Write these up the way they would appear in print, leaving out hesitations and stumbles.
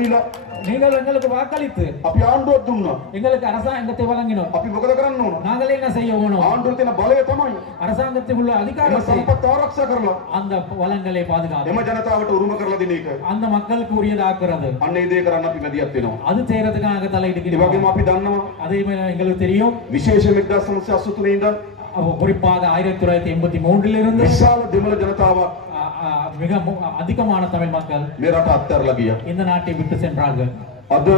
දීලා நீங்கள் எங்களுக்கு வாக்களித்து අපි ආණ්ඩුවක් දුන්නා. எங்களுக்கு அரசாங்கத்தை வழங்கினோம். අපි මොකද කරන්න ඕන? நாங்கள் என்ன செய்ய வேணும்? ආණ්ඩුවේ තියෙන බලය තමයි அரசாங்கத்தில் உள்ள එම அதிகாரத்தை සම්පත් ආරක්ෂා කරලා அந்த வளங்களை பாதுகாத்து එම ජනතාවට උරුම කරලා දෙන එක. அந்த மக்களுக்கு உரியதாக்குறது. අන්න ඒ දේ කරන්න අපි මැදිහත් වෙනවා. அது செய்யறதுக்காக ඒ தலையிடுகிறோம். වගේම අපි දන්නවා அதே எங்களுக்கு தெரியும். විශේෂ 1983 ඉඳන් குறிப்பாக 1983 இருந்து විශාල දෙමළ ජනතාවක් மிக அதிகமான தமிழ் மக்கள் මේ රට අත්හැරලා ගියා. இந்த நாட்டை விட்டு சென்றார்கள். අද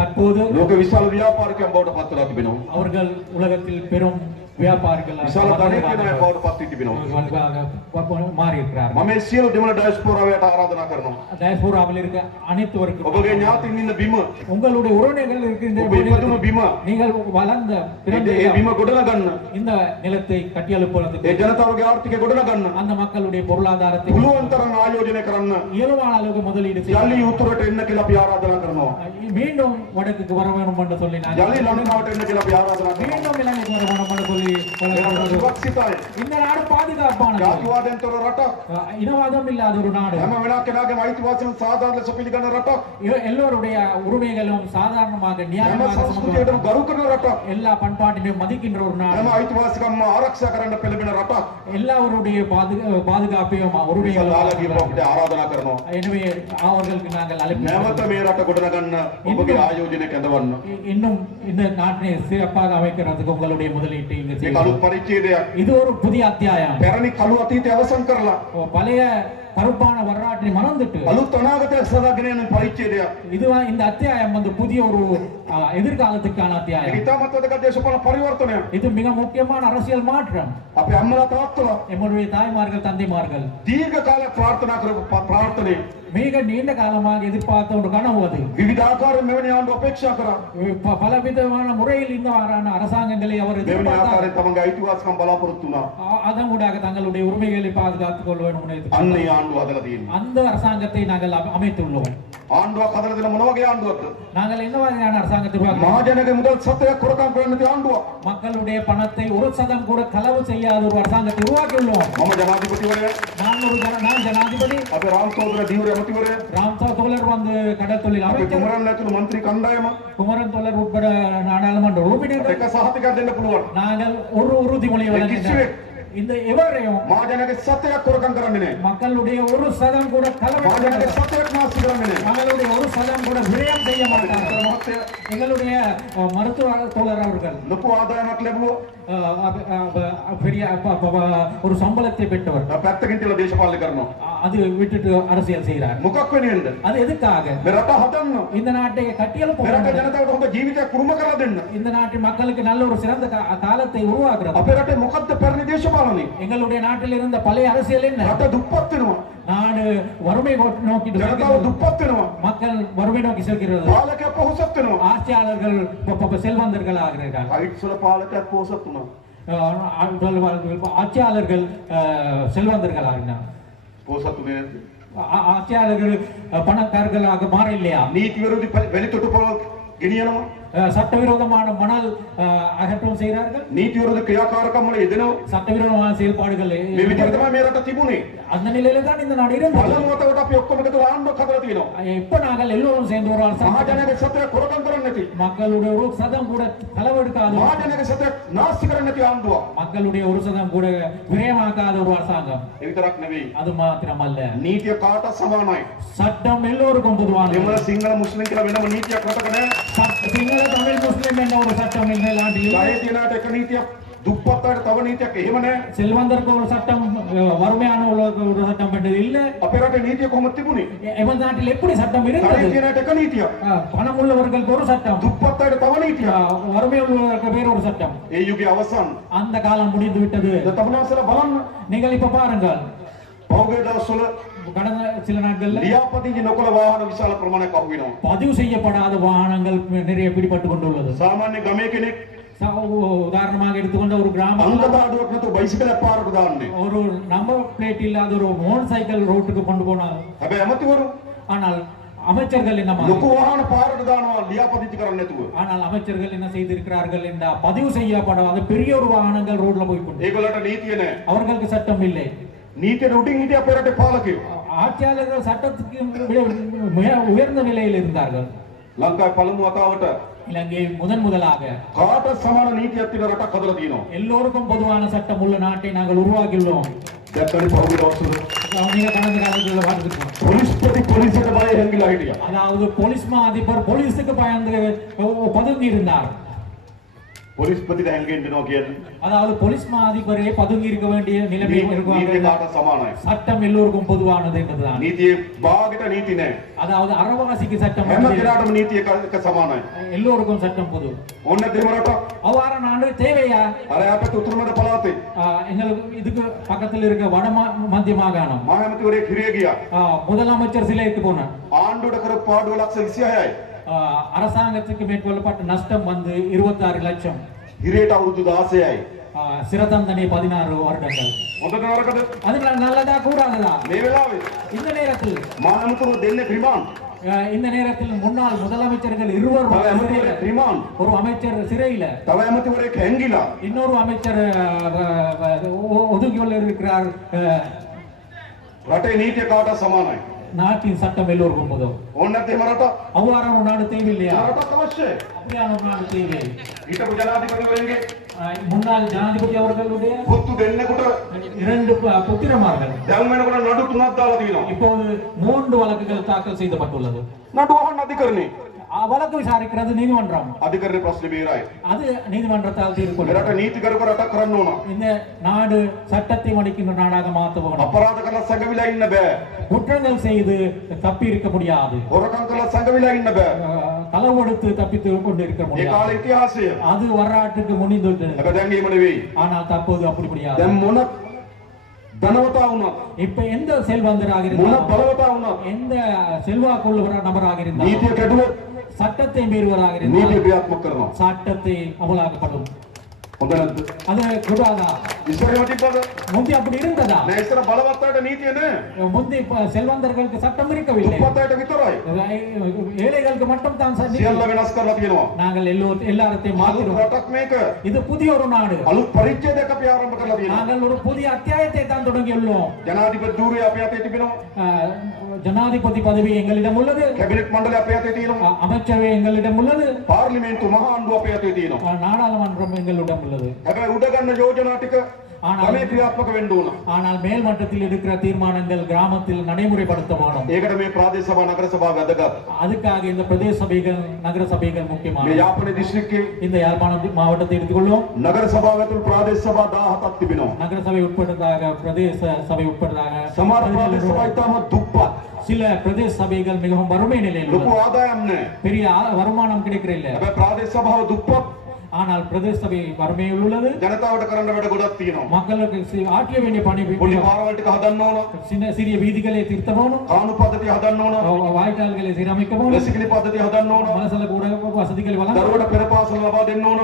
தற்போது ලෝක විශාල ව්‍යාපාරිකයන් බවට පත් වෙලා තිබෙනවා. அவர்கள் உலகத்தில் பெரும் வியாபாரிகள் විශාල ධනිකයන් බවට පත් වී තිබෙනවා. மாறி இருக்கிறார்கள். මම මේ සියලු දෙමළ ඩයස්පෝරාවට ආරාධනා කරනවා. டயஸ்போராவில் இருக்க அனைத்துவருக்கும் ඔබගේ ඥාතීන් ඉන්න බිම உங்களுடைய உறவினர்கள் இருக்கின்ற ඔබ ඉපදුණු බිම நீங்கள் வளர்ந்த பிறந்த ඒ බිම ගොඩනගන්න இந்த நிலத்தை கட்டியெழுப்புவதற்கு ඒ ජනතාවගේ ආර්ථිකය ගොඩනගන්න அந்த மக்களுடைய பொருளாதாரத்தை පුළුවන් තරම් ආයෝජනය කරන්න இயலுமான அளவுக்கு முதலீடு செய்ய යලි උතුරට එන්න කියලා අපි ආරාධනා කරනවා. மீண்டும் வடக்குக்கு வர வேண்டும் என்று சொல்லி நான் යලි ලංකාවට එන්න කියලා අපි ආරාධනා කරනවා. மீண்டும் இலங்கைக்கு வர வேண்டும் என்று சொல்லி සුරක්ෂිතයි. இந்த நாடு பாதுகாப்பானது. ජාතිවාදයෙන් තොර රටක්. இனவாதம் இல்லாத ஒரு நாடு. හැම වෙලාවක කෙනාගේම අයිතිවාසිකම් සාධාරණ ලෙස පිළිගන්න රටක්. எல்லோருடைய உரிமைகளும் சாதாரணமாக හැම நியாயமாக සංස්කෘතියකටම ගරු කරන රටක්. எல்லா பண்பாட்டினையும் மதிக்கின்ற ஒரு நாடு. හැම අයිතිවාසිකම්ම ආරක්ෂා කරන්න පෙළඹෙන රටක්. எல்லாருடைய பாதுகாப்பையும் உரிமைகளும் ලාලගේ අපිට ආරාධනා කරනවා. எனவே அவர்களுக்கு நாங்கள் නැවත මේ රට ගොඩනගන්න ඔබගේ ආයෝජනය කැඳවන්න. இன்னும் இந்த நாட்டை சிறப்பாக அமைக்கிறதுக்கு உங்களுடைய முதலீட்டை இங்கு මේ செய்யுங்கள். කළු පරිච්ඡේදයක් இது ஒரு புதிய அத்தியாயம். පැරණි කළු අතීතය අවසන් කරලා பழைய கருப்பான வரலாற்றை மறந்துட்டு අලුත් අනාගතයක් සදාගෙන යන පරිච්ඡේදයක්. இதுவா இந்த அத்தியாயம் வந்து புதிய ஒரு எதிர்காலத்துக்கான ඒක அத்தியாயம். ඉතාමත් වැදගත් දේශපාලන පරිවර්තනයක්. இது மிக முக்கியமான அரசியல் மாற்றம். අපේ අම්මලා තාත්තලා எங்களுடைய தாய்மார்கள் தந்தைமார்கள் දීර්ඝ කාලයක් ප්‍රාර්ථනා කරපු ප්‍රාර්ථනේ மிக நீண்ட காலமாக எதிர்பார்த்த ஒரு கனவு அது. විවිධ ආකාරයෙන් මෙවැනි ආණ්ඩු අපේක්ෂා කරා. பலவிதமான முறையில் இந்த அரசாங்கங்களை அவர் මෙවැනි எதிர்பார்த்தார். ආකාරයෙන් තමන්ගේ අයිතිවාසිකම් බලාපොරොත්තු වුණා. அதன் ஊடாக தங்களுடைய உரிமைகளை பாதுகாத்துக் கொள்ள வேண்டும் என்று අන්න எதிர்பார்த்தார். ඒ ආණ්ඩුව හදලා තියෙනවා. அந்த அரசாங்கத்தை நாங்கள் அமைத்துள்ளோம். ආණ්ඩුවක් හදලා දෙන මොන වගේ ආණ්ඩුවක්ද? நாங்கள் என்ன வகையான அரசாங்கத்தை உருவாக்குவோம்? මහජනගේ මුදල් සතයක් කොරකම් කරන්න නැති ආණ්ඩුවක්. மக்களுடைய பணத்தை ஒரு சதம் கூட களவு செய்யாத ஒரு அரசாங்கத்தை உருவாக்கியுள்ளோம். මම ජනාධිපතිවරයා நான் ஜனாதிபதி අපේ රාම් සෝදර දියුර ඇමතිවරයා ராம் தோழர் வந்து கடற்தொழில் අපේ அமைச்சர் කුමරන් ඇතුළු മന്ത്രി කණ්ඩායම குமரன் தோழர் உட்பட நாடாளுமன்ற உறுப்பினர்கள் එක සහතිකයක් දෙන්න පුළුවන්. நாங்கள் ஒரு உறுதிமொழியை வழங்கினோம். இந்த எவரையும் මහජනගේ සතයක් කොරකම් කරන්නේ නැහැ. மக்களுடைய ஒரு சதம் கூட களவு මහජනගේ සතයක් නාස්ති කරන්නේ නැහැ. மக்களுடைய ஒரு சதம் கூட விரயம் செய்ய மாட்டார்கள். මහත්තයා எங்களுடைய மருத்துவ தோழர் அவர்கள் ලොකු ආදායමක් ලැබුවෝ பெரிய ஒரு சம்பளத்தை பெற்றவர். පැත්තකින් තියලා දේශපාලනය කරනවා. அது விட்டுட்டு அரசியல் செய்கிறார். මොකක් වෙනින්ද? அது எதுக்காக? මේ රට හදන්න. இந்த நாட்டை கட்டியெழுப்ப මේ රට ජනතාවට හොඳ ජීවිතයක් කුරුම කරලා දෙන්න. இந்த நாட்டு மக்களுக்கு நல்ல ஒரு சிறந்த காலத்தை உருவாக்குறது. අපේ රටේ මොකද්ද පැරණි දේශපාලනේ? எங்களுடைய நாட்டில் இருந்த பழைய அரசியல் என்ன? රට දුප්පත් වෙනවා. நாடு வறுமை நோக்கி ජනතාව දුප්පත් වෙනවා. மக்கள் வறுமை நோக்கி செல்கிறது. පාලකයා පොහොසත් වෙනවා. ஆட்சியாளர்கள் செல்வந்தர்கள் ஆகிறார்கள். හයිට්ස් වල පාලකයා පොහොසත් වුණා. ஆட்சியாளர்கள் செல்வந்தர்கள் ஆகினார். පොහොසත් උනේ නැද්ද? ஆட்சியாளர்கள் பணக்காரர்களாக மாற இல்லையா? නීති විරෝධී වැලිතොටු පොළ ගෙනියනවා. சட்டவிரோதமான மணல் அகற்றம் செய்கிறார்கள். නීති විරෝධී ක්‍රියාකාරකම් වල යෙදෙනවා. சட்டவிரோதமான செயல்பாடுகள் මේ විදිහට තමයි මේ රට තිබුණේ. அந்த நிலையில தான் இந்த நாடு இருந்தது. පළමුවට අපි ඔක්කොම එකතු ආණ්ඩුවක් හදලා තියෙනවා. இப்ப நாங்கள் எல்லோரும் சேர்ந்து ஒரு මහජනගේ සතයක් කොරකම් කරන්නේ නැති. மக்களுடைய ஒரு சதம் கூட களவெடுக்காத මහජනගේ සතයක් නාස්ති කරන්නේ නැති ආණ්ඩුවක්. மக்களுடைய ஒரு சதம் கூட விரயமாக்காத ஒரு அரசாங்கம். ඒ විතරක් නෙවෙයි. அது மாத்திரமல்ல, නීතිය කාටත් සමානයි. சட்டம் எல்லோருக்கும் பொதுவானது. දෙමළ සිංහල මුස්ලිම් කියලා වෙනම නීතියක් රටක නැහැ. சிங்கள தமிழ் முஸ்லிம் என்ற ஒரு சட்டம் இந்த நாட்டில் ගහේ තියනට එක නීතියක්, දුප්පත් අයට තව නීතියක් එහෙම නැහැ. செல்வந்தருக்கு ஒரு சட்டம், வறுமையான ஒரு சட்டம் என்றது இல்ல. අපේ රටේ නීතිය කොහොමද තිබුණේ? எமது நாட்டில் எப்படி சட்டம் ගහේ இருந்தது? තියනට එක නීතියක්, பணம் உள்ளவர்களுக்கு ஒரு சட்டம், දුප්පත් අයට තව නීතියක්. வறுமை உள்ளவர்களுக்கு வேற ஒரு சட்டம். ඒ යුගයේ අවසන්. அந்த காலம் முடிந்து விட்டது. තමනාසල බලන්න. நீங்கள் இப்ப பாருங்கள், පෞගේ දවස්වල கடந்த சில நாட்கள்ல ලියාපදිංචි නොකළ වාහන විශාල ප්‍රමාණයක් අහු වෙනවා. பதிவு செய்யப்படாத வாகனங்கள் நிறைய பிடிபட்டு கொண்டுள்ளது. සාමාන්‍ය ගමේ කෙනෙක් உதாரணமாக எடுத்துக்கொண்ட ஒரு கிராமம் අංගතාඩුවක් නැතුව බයිසිකලයක් පාරට දාන්නේ. ஒரு நம்பர் பிளேட் இல்லாத ஒரு மோட்டார் சைக்கிள் ரோட்டுக்கு கொண்டு போனார். හැබැයි ඇමතිවරු ஆனால் அமைச்சர்கள் என்ன ලොකු වාහන පාරට දානවා ලියාපදිංචි කරන්නේ නැතුව. ஆனால் அமைச்சர்கள் என்ன செய்திருக்கிறார்கள் என்றால் பதிவு செய்யப்படாத பெரிய ஒரு வாகனங்கள் ரோட்ல போய் கொண்டு ඒගොල්ලන්ට නීතිය නැහැ. அவர்களுக்கு சட்டம் இல்லை. නීතියට උඩින් හිටිය අපේ රටේ පාලකයෝ. ஆட்சியாளர்கள் சட்டத்துக்கு உயர்ந்த நிலையில் இருந்தார்கள். ලංකාවේ පළමු වතාවට இலங்கை முதலாக කාට සමාන නීතියක් තියෙන රටක් හදලා තියෙනවා. எல்லோருக்கும் பொதுவான சட்டம் உள்ள நாட்டை நாங்கள் உருவாக்கியுள்ளோம். දැක්කනේ පහුගිය දවස්වල நீங்க கடந்த காலத்துல பார்த்துருக்கோம். පොලිස්පති පොලිසියට බය හැංගිලා හිටියා. அதாவது போலீஸ் மா அதிபர் போலீஸுக்கு பயந்து பதுங்கி இருந்தார். පොලිස්පතිට හැංගෙන්න දෙනවා කියන්නේ அதாவது போலீஸ் மா அதிபரே பதுங்கி இருக்க வேண்டிய நிலைமை නීතිය இருக்குவாங்க. කාට සමානයි. சட்டம் எல்லோருக்கும் பொதுவானது என்பதுதான். නීතියේ භාගයට නීති නැහැ. அதாவது அறவாசிக்கு சட்டம் හැම உண்டு. කෙනාටම නීතිය එක සමානයි. எல்லோருக்கும் சட்டம் பொது. ඕන්න දෙම රටක් அவ்வாறு நாடு தேவையா? අර අපිට උතුරුමඩ පළාතේ எங்களுக்கு இதுக்கு பக்கத்தில் இருக்க வட மத்திய மாகாணம் මහමැතිවරයෙක් හිරිය ගියා. முதலமைச்சர் சிலைக்கு போனார். ආණ්ඩුවට කරපු පාඩුව ලක්ෂ 26යි. அரசாங்கத்துக்கு மேற்கொள்ளப்பட்ட நஷ்டம் வந்து 26 லட்சம். හිරේට අවුරුදු 16යි. சிறை தண்டனை 16 வருடங்கள். හොඳට නරකද? அது நல்லதா கூடாததா? මේ වෙලාවේ இந்த நேரத்தில் මහමැතිවරු දෙන්නේ රිමාන්ඩ්. இந்த நேரத்தில் முன்னாள் முதலமைச்சர்கள் இருவர் තව ඇමතිවරයෙක් රිමාන්ඩ්. ஒரு அமைச்சர் சிறையில, තව ඇමතිවරයෙක් හැංගිලා. இன்னொரு அமைச்சர் ஒதுங்கியுள்ள இருக்கிறார். රටේ නීතිය කාට සමානයි. நாட்டின் சட்டம் எல்லோருக்கும் பொது. ඕන්න නැත්නම් එහෙම රටක් அவ்வாறான ஒரு நாடு தேவையில்லையா? රටක් අවශ්‍යයි. அப்படியான ஒரு நாடு தேவை. හිටපු ජනාධිපතිවරයන්ගේ முன்னாள் ஜனாதிபதி அவர்களுடைய පුතු දෙන්නෙකුට 2 புத்திரமார்கள் දැන් වෙනකොට නඩු 3ක් දාලා තියෙනවා. இப்போது 3 வழக்குகள் தாக்கல் செய்யப்பட்டுள்ளது. නඩු අහන්න අධිකරණේ. வழக்கு விசாரிக்கிறது நீதிமன்றம். අධිකරණේ ප්‍රශ්නේ බේරයි. அது நீதிமன்றத்தால் தீர்ப்பு. මෙරට නීතිගරුක රටක් කරන්න ඕන. இந்த நாடு சட்டத்தை மதிக்கின்ற நாடாக மாற்ற வேண்டும். අපරාධ කරලා සංගවිලා ඉන්න බෑ. குற்றங்கள் செய்து தப்பி இருக்க முடியாது. හොරකම් කරලා සංගවිලා ඉන්න බෑ. களவெடுத்து தப்பித்து கொண்டு இருக்க ඒ முடியாது. කාලේ ඉතිහාසය. அது வரலாற்றுக்கு முன்னின்று. හැබැයි දැන් එහෙම නෙවෙයි. ஆனால் தற்போது அப்படி முடியாது. දැන් මොන ධනවතා වුණත් இப்ப எந்த செல்வந்தராக මොන இருந்தாலும், බලවතා වුණත් எந்த செல்வாக்குள்ள நபராக இருந்தாலும், නීතිය කැඩුවොත් சட்டத்தை மீறுவதாக නීතිය இருந்தால் ක්‍රියාත්මක කරනවා. சட்டத்தை அமலாக்கப்படும். හොඳ නැද්ද? அது கூடாதா? ඉස්සරහම තිබ්බද? முந்தி அப்படி இருந்ததா? නෑ ඉස්සර බලවත් අයට නීතිය නෑ. முந்தி செல்வந்தர்களுக்கு சட்டம் இருக்கவில்லை. දුප්පත් අයට විතරයි. ஏழைகளுக்கு மட்டும் தான் සියල්ල වෙනස් කරලා තියෙනවා. நாங்கள் எல்லாத்தையும் අලුත් மாத்திரும். රටක් මේක. இது புதிய ஒரு நாடு. අලුත් පරිච්ඡේදයක් අපි ආරම්භ කරලා තියෙනවා. நாங்கள் ஒரு புதிய அத்தியாயத்தை தான் தொடங்கியுள்ளோம். ජනාධිපති ධූරය අපේ අතේ තිබෙනවා. ஜனாதிபதி பதவி எங்களிடம் உள்ளது. කැබිනට් මණ්ඩලය අපේ අතේ තියෙනවා. அமைச்சரவை எங்களிடம் உள்ளது. පාර්ලිමේන්තු මහා ආණ්ඩුව අපේ අතේ තියෙනවා. நாடாளுமன்றம் எங்களிடம் உள்ளது. හැබැයි උඩ ගන්න යෝජනා ටික ஆனால் ගමේ ක්‍රියාත්මක වෙන්න ඕන. ஆனால் மேல் மட்டத்தில் இருக்கிற தீர்மானங்கள் கிராமத்தில் நடைமுறைப்படுத்த வேணும். ඒකට මේ ප්‍රාදේශ සභා නගර සභා වැදගත්. அதுக்காக இந்த பிரதேச சபைகள் நகர சபைகள் මේ முக்கியமானது. යාපනයේ දිස්ත්‍රික්කයේ இந்த யாழ்ப்பாணம் மாவட்டத்தை எடுத்துக்கொள்வோம். නගර සභාව ඇතුළු ප්‍රාදේශ සභා 17ක් තිබෙනවා. நகர சபை உட்பட்டதாக பிரதேச சபை உட்பட்டதாக සමහර ප්‍රාදේශ සභා ඉතාම දුප්පත්. சில பிரதேச சபைகள் மிகவும் வறுமை நிலையில் ලොකු உள்ளது. ආදායම් නැහැ. பெரிய வருமானம் கிடைக்கிற இல்ல. හැබැයි ප්‍රාදේශ සභාව දුප්පත්. ஆனால் பிரதேச சபை வறுமையில் உள்ளது. ජනතාවට කරන්න වැඩ ගොඩක් තියෙනවා. மக்களுக்கு ஆற்றிய வேண்டிய பணி පොඩි පාරවල් ටික හදන්න ඕන. சிறிய வீதிகளை திருத்த வேணும். කානු පද්ධතිය හදන්න ඕන. வாய்க்கால்களை சீரமைக்க வேணும். වැසිකිලි පද්ධතිය හදන්න ඕන. மனசுல கூட வசதிகளை வழங்க දරුවට පෙර පාසල් ලබා දෙන්න ඕන.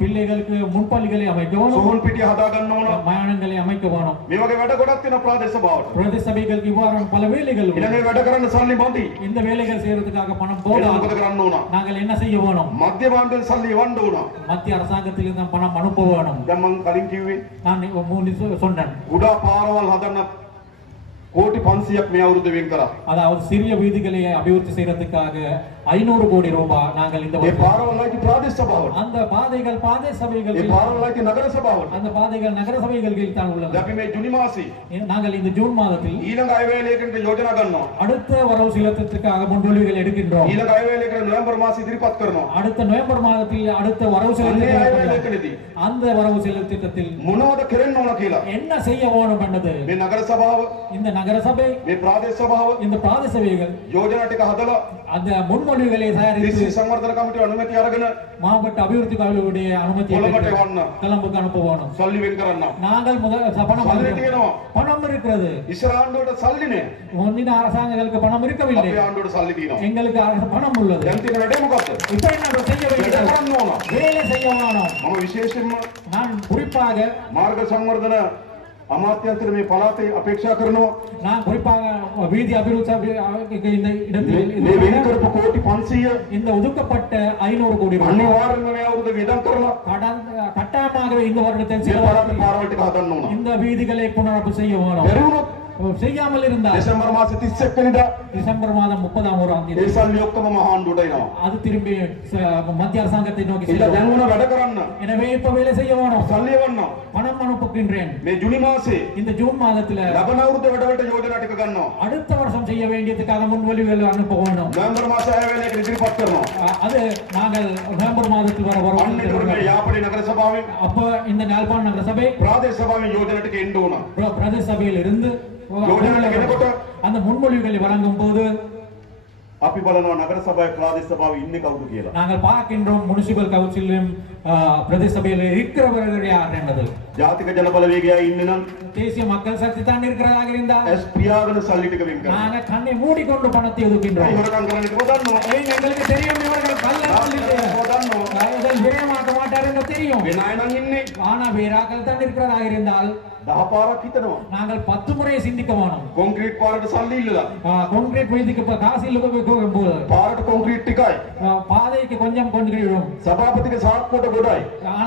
பிள்ளைகளுக்கு முன்பள்ளிகளை அமைக்க வேணும். සොහොන් පිටිය හදා ගන්න ඕන. மயானங்களை அமைக்க வேணும். මේ වගේ වැඩ ගොඩක් තියෙනවා ප්‍රාදේශ සභාවට. பிரதேச சபைகளுக்கு இவ்வாறான பல வேலைகள் உள்ளன. ඊළඟ වැඩ කරන්න සල්ලි බඳි. இந்த வேலைகள் செய்யறதுக்காக பணம் ඒක போதாது. මොකද කරන්න ඕන? நாங்கள் என்ன செய்ய வேணும்? මධ්‍ය භාණ්ඩයෙන් සල්ලි එවන්න ඕන. மத்திய அரசாங்கத்தில் இருந்து பணம் அனுப்ப வேணும். දැන් මම කලින් කිව්වේ நான் சொன்னேன். උඩා පාරවල් හදන්න කෝටි 500ක් මේ අවුරුද්දේ වෙන් කරා. அதாவது சிறிய வீதிகளை அபிவிருத்தி செய்யறதுக்காக 500 கோடி ரூபாய் நாங்கள் இந்த ඒ வருஷம் පාරවල් ආйти ප්‍රාදේශ සභාවට. அந்த பாதைகள் பாதை சபைகள் ඒ පාරවල් ආйти නගර සභාවට. அந்த பாதைகள் நகர சபைகள் கீழ் தான் உள்ளது. අපි මේ ජුනි මාසෙ நாங்கள் இந்த ஜூன் மாதத்தில் ඊළඟ අයවැයේකට යෝජනා ගන්නවා. அடுத்த வரவு செலுத்தத்துக்காக முன்மொழிவுகள் எடுக்கின்றோம். ඊළඟ අයවැයේකට නොවැම්බර් මාසෙ ඉදිරිපත් කරනවා. அடுத்த நவம்பர் மாதத்தில் அடுத்த வரவு අනේ செலுத்த අයවැයේකදී அந்த வரவு செலுத்தத்தில் මොනවද කරන්න ඕන කියලා. என்ன செய்ய வேணும் என்பது මේ නගර සභාව இந்த நகர சபை මේ ප්‍රාදේශ සභාව இந்த பிராதேச சபைகள் යෝජනා ටික හදලා அந்த முன்மொழிவுகளை தயாரித்து දිස්ත්‍රික් සංවර්ධන කමිටුව අනුමැතිය අරගෙන மாவட்ட அபிவிருத்தி கழகங்களுடைய அனுமதியை கொல்லப்பட்ட பெற்று வண்ணம். கொழும்புக்கு அனுப்ப வேணும். සල්ලි වෙන් කරන්න. நாங்கள் பணம் සල්ලි இருக்கிறது. තියෙනවා. பணம் இருக்கிறது. ඉස්සර ආණ්ඩුවට සල්ලි නෑ. முன்னின அரசாங்கங்களுக்கு பணம் இருக்கவில்லை. අපේ ආණ්ඩුවට සල්ලි තියෙනවා. எங்களுக்கு பணம் உள்ளது. දැන් තියෙන වැඩේ මොකක්ද? இப்ப என்ன செய்ய වැඩ வேண்டும்? කරන්න ඕන. வேலை செய்ய வேணும். මම විශේෂයෙන්ම நான் குறிப்பாக මාර්ග සංවර්ධන අමාත්‍යන්තර මේ පළාතේ අපේක්ෂා කරනවා. நான் குறிப்பாக வீதி அபிவிருத்தி இந்த இடத்தில் මේ වෙන් කරපු කෝටි 500 இந்த ஒதுக்கப்பட்ட 500 கோடி ரூபாய் අනිවාර්යෙන්ම මේ අවුරුද්ද වියදම් කරලා கட்டாயமாகவே இந்த வருடத்தில் මේ சில පළාතේ පාරවල් ටික හදන්න ඕන. இந்த வீதிகளை புனரமைப்பு செய்ய வேணும். බැරි වුණොත් செய்யாமல் இருந்தால் දෙසැම්බර් මාසේ 31 වෙනිදා டிசம்பர் மாதம் 30ஆம் ඒ தேதி සල්ලි ඔක්කොම මහාණ්ඩුවට එනවා. அது திரும்பி மத்திய அரசாங்கத்தை நோக்கி ඉතින් செல்லும். දැන් උන වැඩ කරන්න. எனவே இப்ப வேலை செய்ய வேணும். සල්ලි එවන්න. பணம் அனுப்புகின்றேன். මේ ජුනි මාසේ இந்த ஜூன் மாதத்துல ලබන අවුරුද්ද වැඩවලට යෝජනා ටික ගන්නවා. அடுத்த வருஷம் செய்ய வேண்டியதுக்காக முன்மொழிவுகள் அனுப்ப வேணும். නොවැම්බර් මාසේ 6 වෙනිදා ඉදිරිපත් කරනවා. அது நாங்கள் நவம்பர் மாதத்தில் வர අන්න ඒකට මේ வரும். යාපනයේ නගර සභාවෙන් அப்ப இந்த யாழ்ப்பாண நகர சபை ප්‍රාදේශ සභාවෙන් යෝජනා ටික එන්න ඕන. பிரதேச சபையில் இருந்து යෝජනා ටික එනකොට அந்த முன்மொழிவுகளை வழங்கும் போது අපි බලනවා නගර සභාවේ ප්‍රාදේශ සභාවේ ඉන්නේ කවුද කියලා. நாங்கள் பார்க்கின்றோம் முனிசிபல் கவுன்சிலும் பிரதேச சபையில் இருக்கிறவர்கள் யார் என்பது. ජාතික ජන බලවේගය ඉන්නේ නම් தேசிய மக்கள் சக்தி தான் இருக்கிறதாக இருந்தால் ඇස් පියාගෙන සල්ලි ටික වෙන් කරනවා. நாங்கள் கண்ணை மூடிக்கொண்டு பணத்தை ஒதுக்கின்றோம். හොරකම් කරන්නේ කිව්ව දන්නවා. ஏய், எங்களுக்கு தெரியும் இவர்கள் දන්නවා. இதில் விரயமாக்க மாட்டார் என்று தெரியும். වෙන අය නම් ඉන්නේ ஆனா வேறாக்கள் தான் இருக்கிறதாக இருந்தால் 10 පාරක් හිතනවා. நாங்கள் 10 முறை சிந்திக்க வேணும். කොන්ක්‍රීට් පාරට සල්ලி இல்லලා. கான்கிரீட் வீதிக்கு இப்ப காசு இல்ல போது පාරට කොන්ක්‍රීට් ටිකයි. பாதைக்கு கொஞ்சம் கொண்டுகிறோம். සභාපතිගේ සාක්කුවට ගොඩයි. ஆனா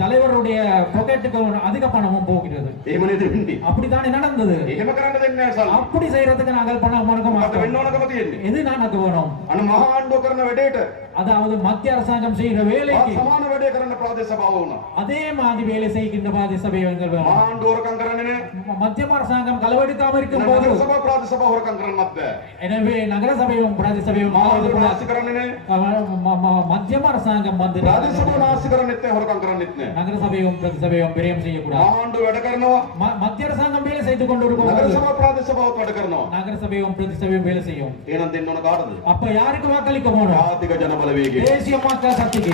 தலைவருடைய பாக்கெட்டுக்கு அதிக பணமும் போகிறது. එහෙම නේද වෙන්නේ. அப்படித்தானே நடந்தது. එහෙම කරන්න දෙන්නේ නැහැ සල්ලි. அப்படி செய்யறதுக்கு நாங்கள் பணம் கொடுக்க මට மாட்டோம். වෙන්න ඕනකම තියෙන්නේ. எது நாங்கள் வேணும்? අන්න මහා ආණ්ඩුව කරන වැඩේට அதாவது மத்திய அரசாங்கம் செய்கிற வேலைக்கு සමාන වැඩේ කරන්න ප්‍රාදේශ සභාව වුණා. அதே மாதிரி வேலை செய்கின்ற பாதி சபை எங்கள் මහා வேணும். ආණ්ඩුව හොරකම් කරන්නේ නැහැ. மத்திய அரசாங்கம் களவெடுக்காம இருக்கும் போது නගර සභාව ප්‍රාදේශ සභාව හොරකම් කරන්නත් බෑ. எனவே நகர சபையும் பிரதேச சபையும் මහා ආණ්ඩුව නාස්ති කරන්නේ නැහැ. மத்திய அரசாங்கம் வந்து ප්‍රාදේශ සභාව නාස්ති කරන්නේත් නැහැ හොරකම් කරන්නේත් නැහැ. நகர சபையும் பிரதேச சபையும் விரயம் செய்யக்கூடாது. මහා ආණ්ඩුව වැඩ කරනවා. மத்திய அரசாங்கம் வேலை செய்து கொண்டு இருக்கும் නගර போது සභාව ප්‍රාදේශ සභාවත් වැඩ කරනවා. நகர சபையும் பிரதேச சபையும் வேலை செய்யும். එහෙනම් දෙන්න ඕන කාටද? அப்ப யாருக்கு வாக்களிக்க போகணும்? ජාතික ජන බලවේගය. தேசிய மக்கள் சக்திக்கு.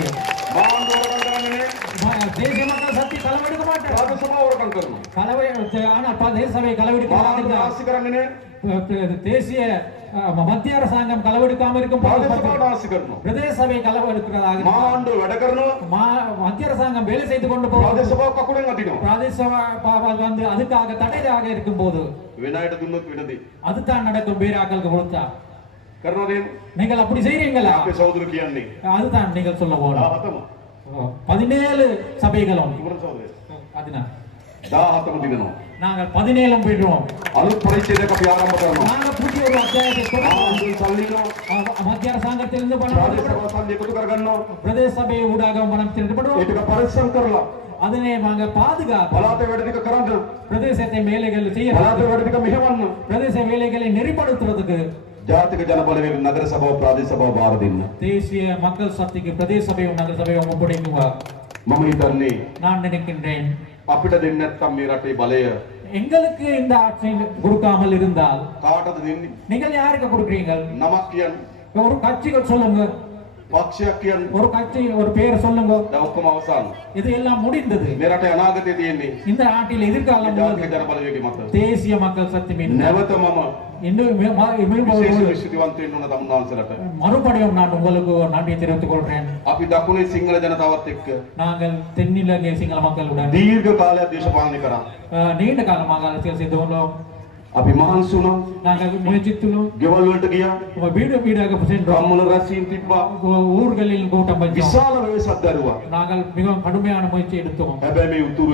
මහා ආණ්ඩුව හොරකම් කරන්නේ නැහැ. தேசிய மக்கள் சக்தி களவெடுக்க மாட்டார். ප්‍රාදේශ සභාව හොරකම් කරනවා. ஆனா பிரதேச சபை களவெடுக்க මහා ආණ්ඩුව மாட்டார். නාස්ති කරන්නේ නැහැ. தேசிய மத்திய அரசாங்கம் களவெடுக்காம இருக்கும் ප්‍රාදේශ போது සභාව නාස්ති කරනවා. பிரதேச சபை களவெடுக்கிறதாக මහා ආණ්ඩුව වැඩ කරනවා. மத்திய அரசாங்கம் வேலை செய்து கொண்டு ප්‍රාදේශ போகும் සභාව කකුලෙන් අදිනවා. பிரதேச சபை வந்து அதுக்காக தடையாக இருக்கும் போது වෙන අයට දුන්නොත් වෙනදී. அதுதான் நடக்கும். வேறாக்களுக்கு கொடுத்தா කරනවද එහෙම? நீங்கள் அப்படி செய்றீங்களா? අපේ සහෝදරු කියන්නේ. அதுதான் நீங்கள் சொல்ல போகணும். 17ම. 17 சபைகளும் ඉවර සහෝදරය. அதுதான் 17ම දිනනවා. நாங்கள் 17 போயிடுவோம். අලුත් පරිච්ඡේදයක් අපි ආරම්භ කරනවා. நாங்க புதிய ஒரு அத்தியாயத்தை தொடங்குவோம். ආණ්ඩුව සල්ලි දෙනවා. மத்திய அரசாங்கத்திலிருந்து பணம் ප්‍රාදේශ கொடுக்கப்படும். සභාව සල්ලි එකතු කරගන්නවා. பிரதேச சபை ஊடாக பணம் ඒ திரட்டப்படுவோம். ටික පරිස්සම් කරලා அதனை நாங்க பாதுகாப்பு පළාතේ වැඩ ටික කරන්න. பிரதேசத்தை வேலைகள் செய்ய පළාතේ වැඩ ටික මෙහෙවන්න. பிரதேச வேலைகளை நெறிப்படுத்துவதற்கு ජාතික ජන බලවේග නගර සභාව ප්‍රාදේශ සභාව බාර දෙන්න. தேசிய மக்கள் சக்திக்கு பிரதேச சபையும் நகர சபையும் ஒப்படைக்குவார். මම හිතන්නේ நான் நினைக்கின்றேன் අපිට දෙන්නේ නැත්නම් මේ රටේ බලය எங்களுக்கு இந்த ஆட்சி கொடுக்காமல் இருந்தால் කාටද දෙන්නේ? நீங்கள் யாருக்கு கொடுக்குறீங்க? නමක් කියන්න. ஒரு கட்சிகள் சொல்லுங்க. පක්ෂයක් කියන්න. ஒரு கட்சி ஒரு பேர் சொல்லுங்க. දැන් ඔක්කොම අවසන්. இது எல்லாம் முடிந்தது. මේ රටේ අනාගතේ තියෙන්නේ இந்த நாட்டில் எதிர்காலம் ජාතික உள்ளது. ජන බලවේගය මත. தேசிய மக்கள் சக்தி மீது නැවත මම இன்னும் විශේෂ විශ්වවිද්‍යාලන්ත වෙන්න ඕන තමුන්නාන්සලට. மறுபடியும் நான் உங்களுக்கு நன்றியை தெரிவித்துக் கொள்கிறேன். අපි දකුණේ සිංහල ජනතාවත් එක්ක நாங்கள் தென்னிலங்கை சிங்கள மக்களுடன் දීර්ඝ කාලයක් දේශපාලනය කරා. நீண்ட காலமாக அரசியல் செய்துள்ளோம். අපි මහන්සි වුණා. நாங்கள் முயற்சித்துள்ளோம். ගෙවල් වලට ගියා. வீடு வீடாக சென்றோம். ගම්වල රැස්වීම් තිබ්බා. ஊர்களில் கூட்டம் வச்சோம். විශාල වෙනසක් දරුවා. நாங்கள் மிகவும் கடுமையான முயற்சி எடுத்தோம். හැබැයි මේ උතුරු